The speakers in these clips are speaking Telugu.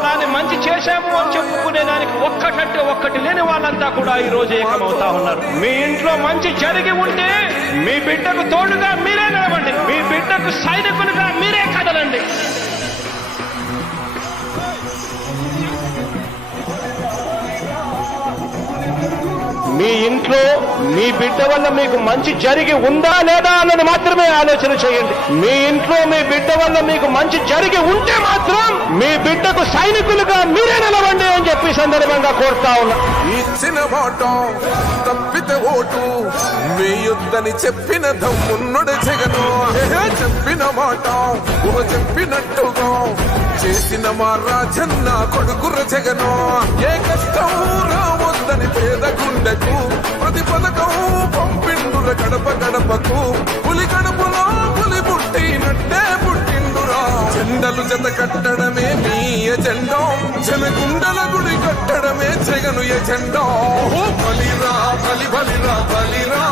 ఫలాని మంచి చేశాము అని చెప్పుకునే దానికి ఒక్కటంటే ఒక్కటి లేని వాళ్ళంతా కూడా ఈ రోజు ఏకమవుతా ఉన్నారు. మీ ఇంట్లో మంచి జరిగి ఉంటే మీ బిడ్డకు తోడుగా మీరే నిలవండి, మీ బిడ్డకు సైనికులుగా మీరే కదలండి. మీ ఇంట్లో మీ బిడ్డ వల్ల మీకు మంచి జరిగి ఉందా లేదా అన్నది మాత్రమే ఆలోచన చేయండి. మీ ఇంట్లో మీ బిడ్డ వల్ల మీకు మంచి జరిగి ఉంటే మాత్రం మీ బిడ్డకు సైనికులుగా మీరే నిలవండి అని చెప్పి సందర్భంగా కోరుతా ఉన్నా. ఇచ్చిన మాట తప్పితే ఓటు వేయొద్దని చెప్పిన దమ్మున్నడు జగను. చెప్పిన మాట చెప్పినట్టుగా చేసిన మా రాజన్న కొడుకుర జగను. ఏ కష్టం రావద్దని పేద గుండెకు ప్రతి పథకం పంపిండుర గడప గడపకు. పులి గడపలో పులి పుట్టినట్టే పుట్టిండురా. జెండలు జత కట్టడమే మీ ఎజెండా, జనగుండల గుడి కట్టడమే జగను ఎజెండా. బలిరా బలి బలిరా బలిరా,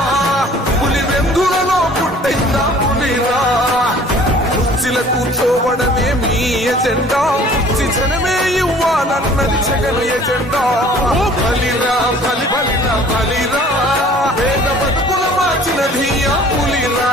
పులి వెందులలో పుట్టిందా పులిరా. కుర్చీల కూర్చోవడమే మీ ఎజెండా, జనమే ఇవ్వాలన్నది జగను ఎజెండా. బలిరా బలి బలిరా బలిరా, పేద బతుకుల మార్చినది ఆ పులిరా.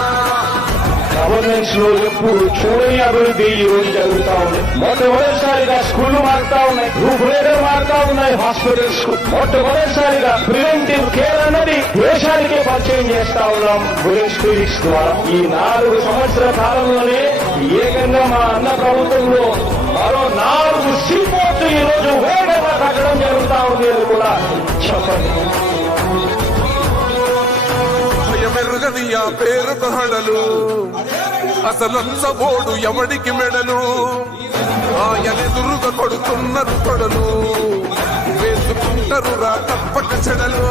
గవర్నెన్స్ లో ఎప్పుడు చూడని అభివృద్ధి ఈ రోజు జరుగుతా ఉంది. మొట్టమొదటిసారిగా స్కూళ్లు మారుతా ఉన్నాయి, రూపురేఖలు మారుతా ఉన్నాయి. హాస్పిటల్స్ కు మొట్టమొదటిసారిగా ప్రివెంటివ్ కేర్ అన్నది దేశానికే పరిచయం చేస్తా ఉన్నాం బుల్లెట్ క్లినిక్స్ ద్వారా. ఈ 4 సంవత్సరాల కాలంలోనే ఏకంగా మా అన్న ప్రభుత్వంలో మరో 4 సీపోర్ట్లు ఈ రోజు వేగంగా కట్టడం జరుగుతా ఉంది అని కూడా చెప్పండి. మెరుగని ఆ పేరుతో హడలు, అసలంచబోడు ఎవడికి మెడలు. ఆయనెదురుగా కొడుతున్నారు కొడలు, వేసుకుంటారు రా తప్పక చెడలు.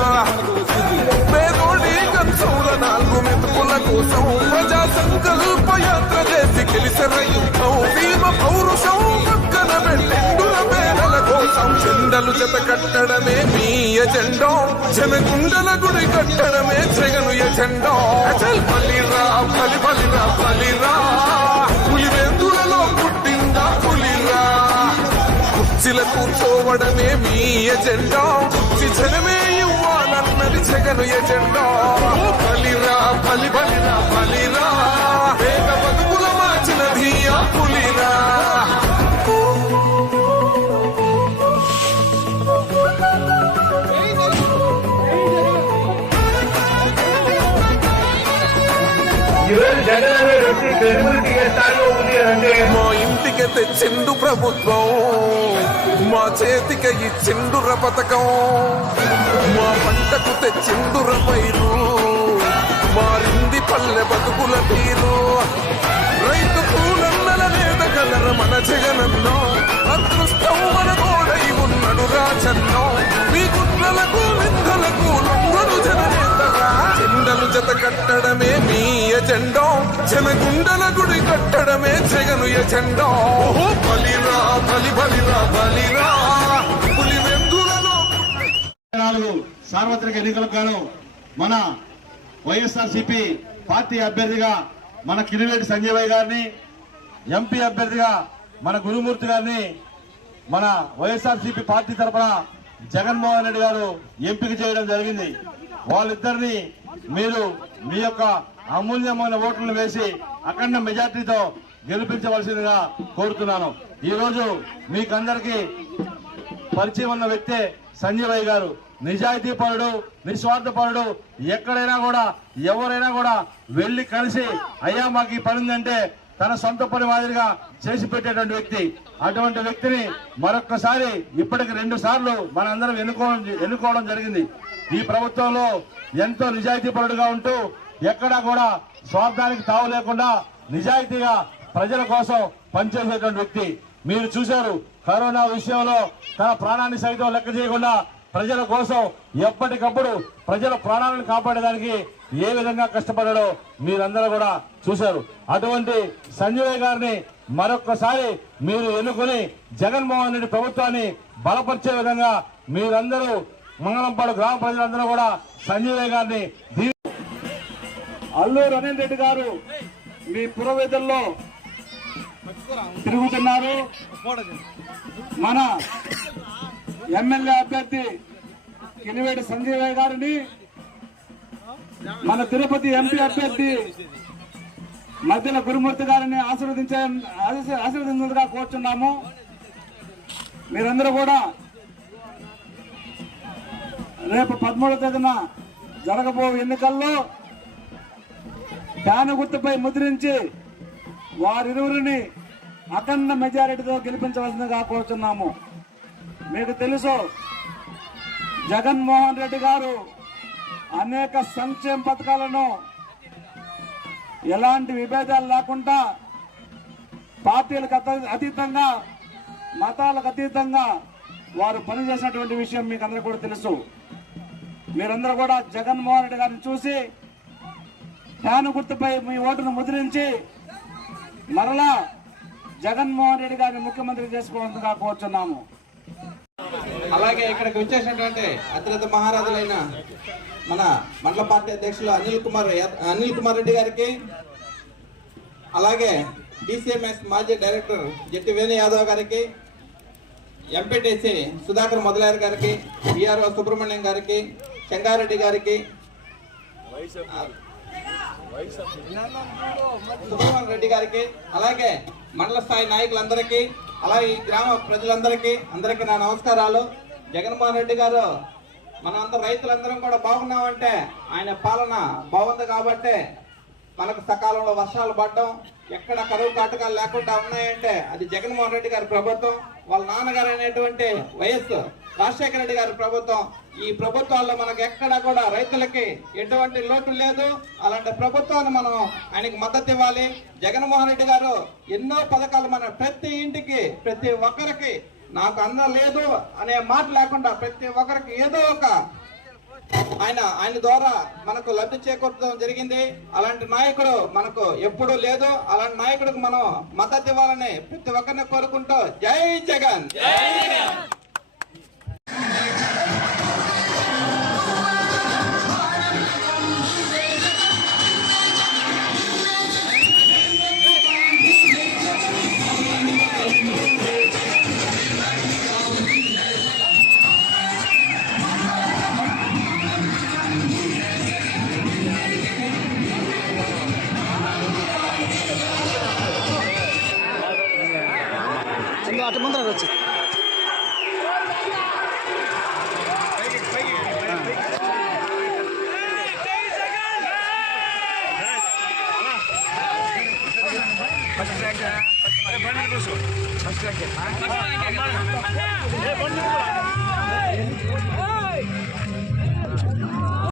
పేదోడి కంచౌల 4 మెతుకుల కోసం ప్రజా సంకల్ప యాత్ర చేసి గెలిసిన యుద్ధం. భీమ పౌరుషం పక్కన పెట్టిండుల పేదల కోసం. జెండలు జత కట్టడమే మీ ఎజెండా, జనగుండల గుడి కట్టడమే జగను ఎజెండా. బలిరా బలి బలిరా బలిరా, పులి వెందులలో పుట్టిందా పులిరా. కుర్చీల కూర్చోవడమే మీ ఎజెండా, జనమే ఇవ్వాలన్నది జగను ఎజెండా. బలిరా బలి బలిరా బలిరా, పేద బతుకుల మార్చినది ఆ పులిరా. మా ఇంటికి తెచ్చిండు ప్రభుత్వం, మా చేతికి ఇచ్చిండుర పథకం. మా పంటకు తెచ్చిండుర పైరు, మారింది పల్లె బతుకుల తీరు. రైతు పూలన్నల నేతగలర మన జగనన్నో, అదృష్టం మన తోడై ఉన్నడు రాజన్నో. మీ కుట్రలకు నిందలకు లొంగడు జననేతరా. జెండలు జత కట్టడమే మీ ఎజెండా, జనగుండల గుడి కట్టడమే జగను ఎజెండా. బలిరా బలి బలిరా బలిరా, పులి వెందులలో. 4 సార్వత్రిక ఎన్నికలకు గాను మన వైఎస్ఆర్సీపీ పార్టీ అభ్యర్థిగా మన కిరివేటి సంజయ్ గారిని, ఎంపీ అభ్యర్థిగా మన గురుమూర్తి గారిని, మన వైఎస్ఆర్సీపీ పార్టీ తరఫున జగన్మోహన్ రెడ్డి గారు ఎంపిక చేయడం జరిగింది. వాళ్ళిద్దరిని మీరు మీ యొక్క అమూల్యమైన ఓట్లను వేసి అఖండ మెజార్టీతో గెలిపించవలసిందిగా కోరుతున్నాను. ఈ రోజు మీకందరికీ పరిచయం ఉన్న వ్యక్తే సంజయ్ గారు. నిజాయితీ పరుడు, నిస్వార్థపరుడు. ఎక్కడైనా కూడా ఎవరైనా కూడా వెళ్లి కలిసి అయ్యా మాకు ఈ పని ఉందంటే తన సొంత పని మాదిరిగా చేసి పెట్టేటువంటి వ్యక్తి. అటువంటి వ్యక్తిని మరొక్కసారి ఇప్పటికి 2 సార్లు మనందరం ఎన్నుకోవడం జరిగింది. ఈ ప్రభుత్వంలో ఎంతో నిజాయితీ పరుడుగా ఉంటూ ఎక్కడా కూడా స్వార్థానికి తావు లేకుండా నిజాయితీగా ప్రజల కోసం పనిచేసేటువంటి వ్యక్తి. మీరు చూశారు, కరోనా విషయంలో తన ప్రాణాన్ని సైతం లెక్క చేయకుండా ప్రజల కోసం ఎప్పటికప్పుడు ప్రజల ప్రాణాలను కాపాడడానికి ఏ విధంగా కష్టపడాడో మీరందరూ కూడా చూశారు. అటువంటి సంజయ్ గారిని మరొక్కసారి మీరు ఎన్నుకొని జగన్మోహన్ రెడ్డి ప్రభుత్వాన్ని బలపరిచే విధంగా మీరందరూ మంగళంపాడు గ్రామ ప్రజలందరూ కూడా సంజయ్ గారిని. అల్లూరు అనిల్ రెడ్డి గారు మీ పురవేదల్లో తిరుగుతున్నారు. మన ఎమ్మెల్యే అభ్యర్థి కినివేటి సంజీవయ్య గారిని, మన తిరుపతి ఎంపీ అభ్యర్థి మధ్యల గురుమూర్తి గారిని ఆశీర్వదించేందుగా కోరుచున్నాము. మీరందరూ కూడా రేపు 13వ తేదీన జరగబో ఎన్నికల్లో ఫ్యాన్ గుర్తుపై ముద్రించి వారిరువురిని అఖండ మెజారిటీతో గెలిపించవలసిందిగా కోరుచున్నాము. మీకు తెలుసు, జగన్మోహన్ రెడ్డి గారు అనేక సంక్షేమ పథకాలను ఎలాంటి విభేదాలు లేకుండా పార్టీలకు అతీతంగా, మతాలకు అతీతంగా వారు పనిచేసినటువంటి విషయం మీకు అందరూ కూడా తెలుసు. మీరందరూ కూడా జగన్మోహన్ రెడ్డి గారిని చూసి ఫ్యాన్ గుర్తుపై మీ ఓటును ముద్రించి మరలా జగన్మోహన్ రెడ్డి గారిని ముఖ్యమంత్రి చేసుకోవాలని కోరుచున్నాము. అలాగే ఇక్కడికి వచ్చేసినటువంటి అత్యంత మహారాజులైన మన మండల పార్టీ అధ్యక్షులు అనిల్ కుమార్ రెడ్డి గారికి, అలాగే డిసిఎంఎస్ మాజీ డైరెక్టర్ జట్టి వేణు యాదవ్ గారికి, ఎంపీటీసీ సుధాకర్ మొదలయ్య గారికి, విఆర్ఓ సుబ్రహ్మణ్యం గారికి, చెంగారెడ్డి గారికి, సుబ్రహ్మణ్యం రెడ్డి గారికి, అలాగే మండల స్థాయి నాయకులందరికీ, అలాగే ఈ గ్రామ ప్రజలందరికీ నా నమస్కారాలు. జగన్మోహన్ రెడ్డి గారు మనందరం రైతులందరం కూడా బాగున్నామంటే ఆయన పాలన బాగుంది కాబట్టే మనకు సకాలంలో వర్షాలు పడడం, ఎక్కడ కరువు కాటకాలు లేకుండా ఉన్నాయంటే అది జగన్మోహన్ రెడ్డి గారి ప్రభుత్వం, వాళ్ళ నాన్నగారు అయినటువంటి వైఎస్ రాజశేఖర రెడ్డి గారి ప్రభుత్వం. ఈ ప్రభుత్వాల్లో మనకు ఎక్కడా కూడా రైతులకి ఎటువంటి లోటు లేదు. అలాంటి ప్రభుత్వాన్ని మనం ఆయనకి మద్దతు ఇవ్వాలి. జగన్మోహన్ రెడ్డి గారు ఎన్నో పథకాలు మన ప్రతి ఇంటికి, ప్రతి ఒక్కరికి నాకు అన్న లేదు అనే మాట లేకుండా ప్రతి ఒక్కరికి ఏదో ఒక ఆయన ద్వారా మనకు లబ్ధి చేకూర్చడం జరిగింది. అలాంటి నాయకుడు మనకు ఎప్పుడూ లేదు. అలాంటి నాయకుడికి మనం మద్దతు ఇవ్వాలని ప్రతి ఒక్కరిని కోరుకుంటూ జై జగన్. అటు ముందర వచ్చి ఫస్ట్ ర్యాంక్